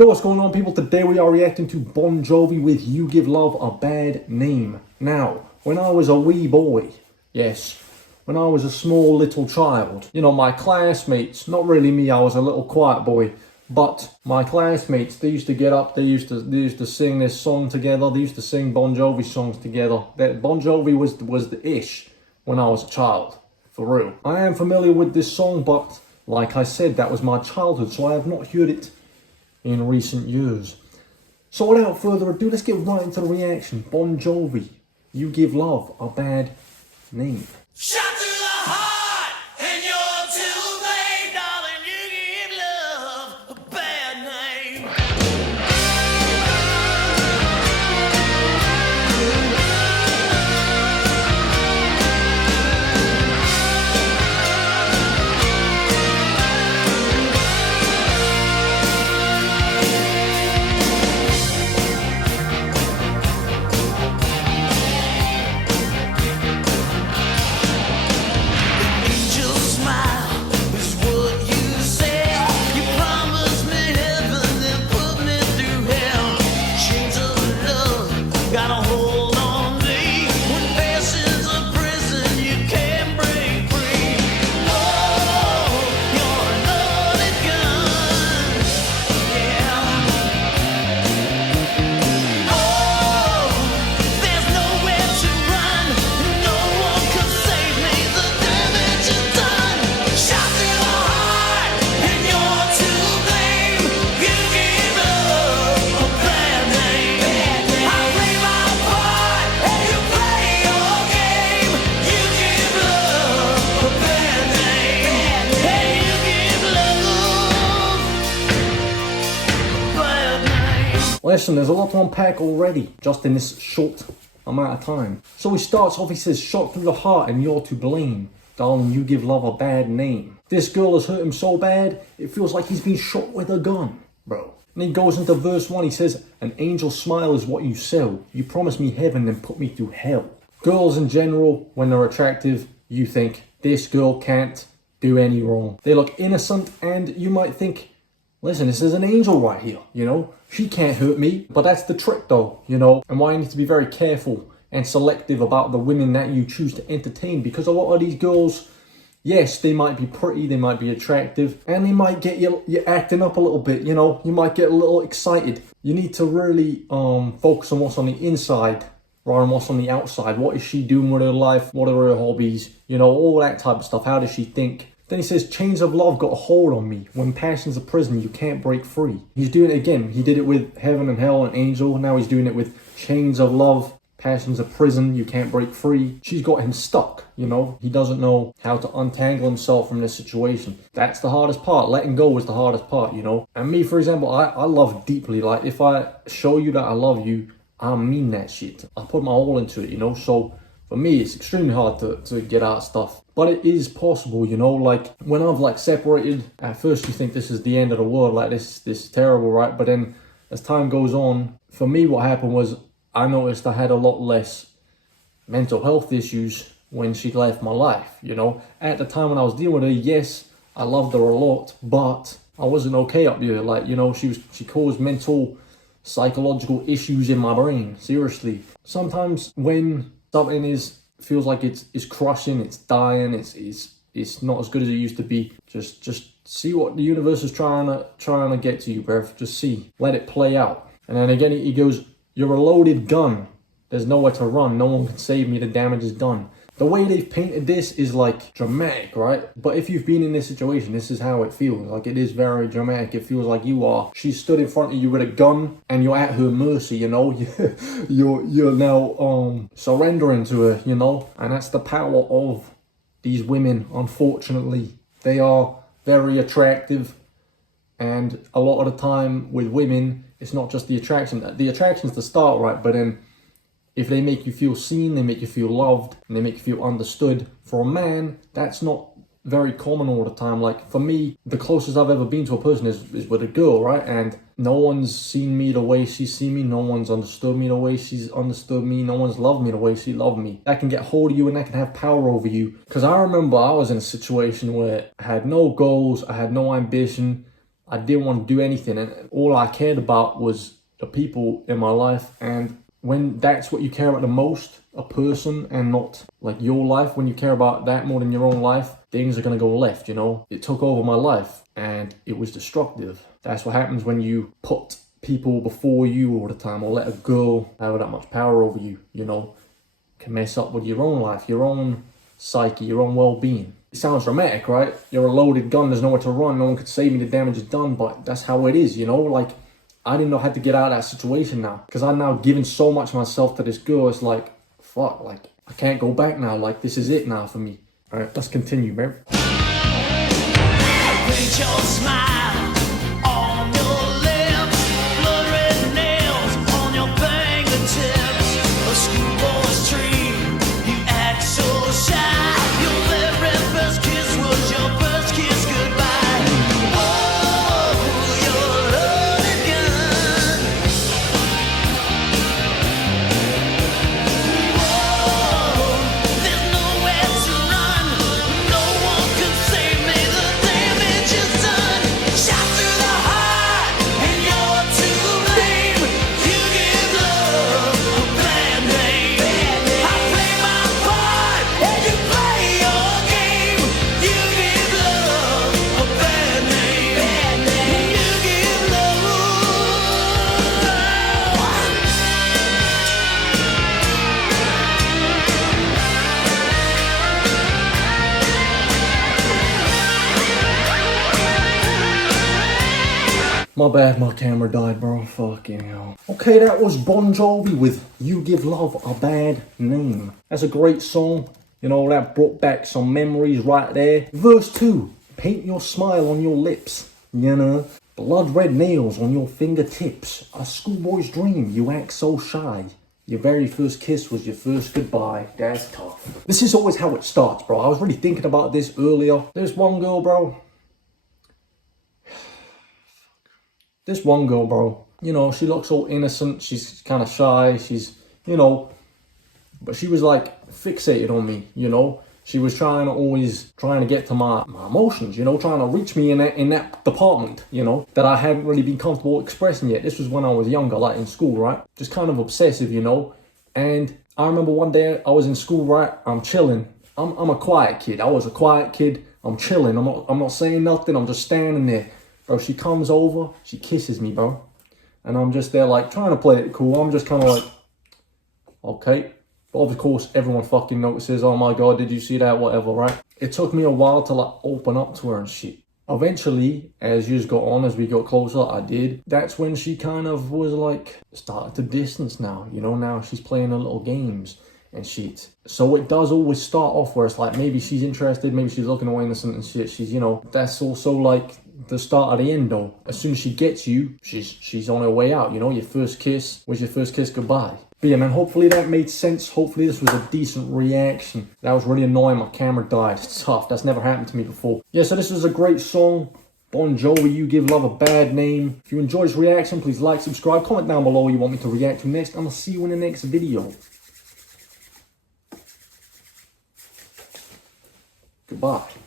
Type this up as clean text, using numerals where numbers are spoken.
You know what's going on, people? Today we are reacting to Bon Jovi with You Give Love a Bad Name. Now, when I was a wee boy, yes, when I was a small little child, you know, my classmates, not really me, I was a little quiet boy, but my classmates, they used to get up, they used to sing this song together, they used to sing Bon Jovi songs together. That Bon Jovi was the ish when I was a child, for real. I am familiar with this song, but like I said, that was my childhood, so I have not heard it in recent years. So without further ado, let's get right into the reaction. Bon Jovi, You Give Love a Bad Name. Shot through the heart, and you're too late, darling. You give love a bad name. Angel smile is what you said. You promised me heaven, then put me through hell. Chains of love got a hold on me. When passion's a prison, you can't break free. Oh, you're a loaded gun, yeah. Oh, there's nowhere to run. No one can save me. The damage is done. Shot through the heart, and you're to blame. You give love a bad name. I play my part, and you play your game. You give love a bad name. Hey, you give love a bad name. Listen, there's a lot to unpack already, just in this short amount of time. So he starts off, he says, shot through the heart and you're to blame. Darling, you give love a bad name. This girl has hurt him so bad, it feels like he's been shot with a gun, bro. And he goes into verse 1, he says, an angel smile is what you sell. You promised me heaven and put me through hell. Girls in general, when they're attractive, you think, this girl can't do any wrong. They look innocent and you might think, listen, this is an angel right here, you know? She can't hurt me. But that's the trick though, you know? And why you need to be very careful and selective about the women that you choose to entertain, because a lot of these girls, yes, they might be pretty, they might be attractive, and they might get you acting up a little bit, you know? You might get a little excited. You need to really focus on what's on the inside rather than what's on the outside. What is she doing with her life? What are her hobbies? You know, all that type of stuff. How does she think? Then he says, chains of love got a hold on me. When passion's a prison, you can't break free. He's doing it again. He did it with heaven and hell and angel. Now he's doing it with chains of love. Passion's a prison, you can't break free. She's got him stuck, you know? He doesn't know how to untangle himself from this situation. That's the hardest part. Letting go is the hardest part, you know? And me, for example, I love deeply. Like, if I show you that I love you, I mean that shit. I put my all into it, you know? So for me, it's extremely hard to get out stuff. But it is possible, you know? Like, when I've, like, separated, at first you think this is the end of the world. Like, this is terrible, right? But then, as time goes on, for me, what happened was, I noticed I had a lot less mental health issues when she left my life, you know? At the time when I was dealing with her, yes, I loved her a lot, but I wasn't okay up here. Like, you know, she caused mental, psychological issues in my brain, seriously. Sometimes when something feels like it's crushing, it's dying, it's not as good as it used to be, just see what the universe is trying to get to you, bruv. Just see. Let it play out. And then again, he goes, you're a loaded gun. There's nowhere to run. No one can save me. The damage is done. The way they've painted this is like dramatic, right? But if you've been in this situation, this is how it feels. Like, it is very dramatic. It feels like she stood in front of you with a gun and you're at her mercy, you know? You're now surrendering to her, you know? And that's the power of these women, unfortunately. They are very attractive. And a lot of the time with women, it's not just the attraction. The attraction's the start, right? But then if they make you feel seen, they make you feel loved, and they make you feel understood. For a man, that's not very common all the time. Like, for me, the closest I've ever been to a person is with a girl, right? And no one's seen me the way she's seen me. No one's understood me the way she's understood me. No one's loved me the way she loved me. That can get hold of you and that can have power over you. Because I remember I was in a situation where I had no goals, I had no ambition. I didn't want to do anything, and all I cared about was the people in my life. And when that's what you care about the most, a person, and not like your life, when you care about that more than your own life, things are gonna go left, you know? It took over my life and it was destructive. That's what happens when you put people before you all the time, or let a girl have that much power over you, you know? Can mess up with your own life, your own psyche, your own well-being. It sounds dramatic, right? You're a loaded gun, there's nowhere to run, no one could save me, the damage is done, but that's how it is, you know? Like, I didn't know how to get out of that situation now, because I've now given so much of myself to this girl. It's like, fuck, like, I can't go back now. Like, this is it now for me. All right, let's continue, man. Paint your smile on your lips, blood red nails on your fingertips. A schoolboy's dream, you act so shy. Your very first kiss was your first kiss goodbye. Oh, you're a loaded gun. Whoa, there's nowhere to run. No one can save me. The damage is done. Shot through the heart, and you're to blame. You give love a bad name. I play my part, and you play your game. You give love a bad name. You give love. My bad, my camera died, bro. Fucking hell. Okay, that was Bon Jovi with You Give Love a Bad Name. That's a great song. You know, that brought back some memories right there. Verse 2. Paint your smile on your lips. You know. Blood red nails on your fingertips. A schoolboy's dream, you act so shy. Your very first kiss was your first goodbye. That's tough. This is always how it starts, bro. I was really thinking about this earlier. There's one girl, bro. This one girl, bro, you know, she looks all innocent. She's kind of shy. She's, you know, but she was like fixated on me, you know. She was trying to get to my emotions, you know, trying to reach me in that department, you know, that I hadn't really been comfortable expressing yet. This was when I was younger, like in school, right? Just kind of obsessive, you know. And I remember one day I was in school, right? I'm chilling. I'm a quiet kid. I was a quiet kid. I'm chilling. I'm not saying nothing. I'm just standing there. Bro, she comes over, she kisses me, bro. And I'm just there like trying to play it cool. I'm just kind of like, okay. But of course, everyone fucking notices, oh my God, did you see that? Whatever, right? It took me a while to like open up to her and shit. Eventually, as years got on, as we got closer, I did. That's when she kind of was like, started to distance now. You know, now she's playing her little games and shit. So it does always start off where it's like, maybe she's interested, maybe she's looking all innocent and shit. She's, you know, that's also like the start of the end though. As soon as she gets you, she's on her way out, you know. Your first kiss was your first kiss goodbye. But yeah, man, hopefully that made sense. Hopefully this was a decent reaction. That was really annoying. My camera died. It's tough. That's never happened to me before. Yeah, so this was a great song. Bon Jovi, You Give Love a Bad Name. If you enjoyed this reaction, please like, subscribe, comment down below what you want me to react to next. I'm going to see you in the next video. Goodbye.